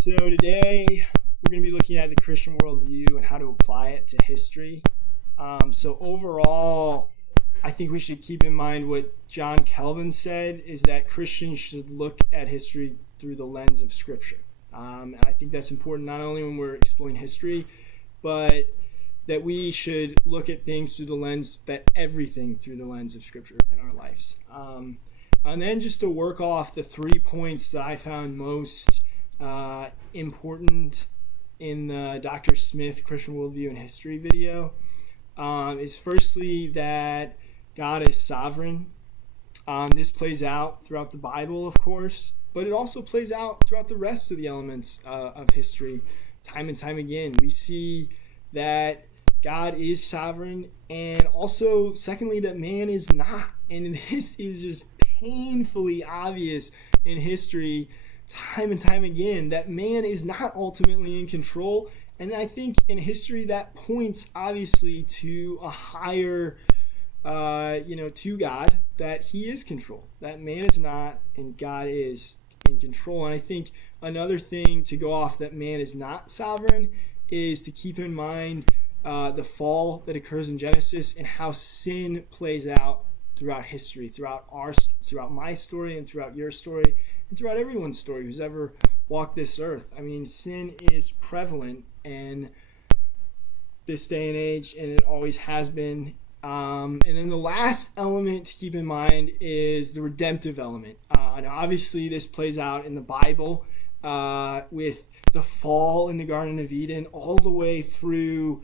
So today we're going to be looking at the Christian worldview and how to apply it to history. So overall, I think we should keep in mind what John Calvin said is that Christians should look at history through the lens of Scripture. And I think that's important not only when we're exploring history, but that we should look at things through the lens, everything through the lens of Scripture in our lives. And then just to work off the 3 points that I found most important in the Dr. Smith Christian Worldview and History video is firstly that God is sovereign. This plays out throughout the Bible, of course, but it also plays out throughout the rest of the elements of history. Time and time again, we see that God is sovereign, and also, secondly, that man is not. And this is just painfully obvious in history, time and time again, that man is not ultimately in control. And I think in history that points obviously to a higher, to God, that he is control, that man is not and God is in control. And I think another thing to go off that man is not sovereign is to keep in mind the fall that occurs in Genesis and how sin plays out throughout history, throughout my story and throughout your story and throughout everyone's story who's ever walked this earth. I mean, sin is prevalent in this day and age, and it always has been. And then the last element to keep in mind is the redemptive element. And obviously this plays out in the Bible with the fall in the Garden of Eden all the way through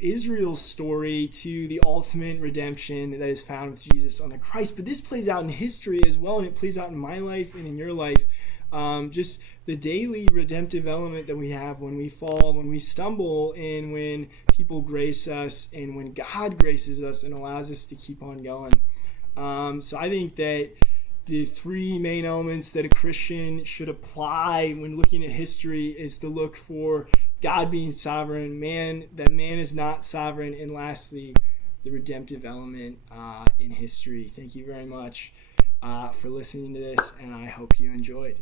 Israel's story to the ultimate redemption that is found with Jesus on the cross. But this plays out in history as well, and it plays out in my life and in your life. Just the daily redemptive element that we have when we fall, when we stumble, and when people grace us, and when God graces us and allows us to keep on going. So I think that the 3 main elements that a Christian should apply when looking at history is to look for God being sovereign, that man is not sovereign, and lastly, the redemptive element in history. Thank you very much for listening to this, and I hope you enjoyed.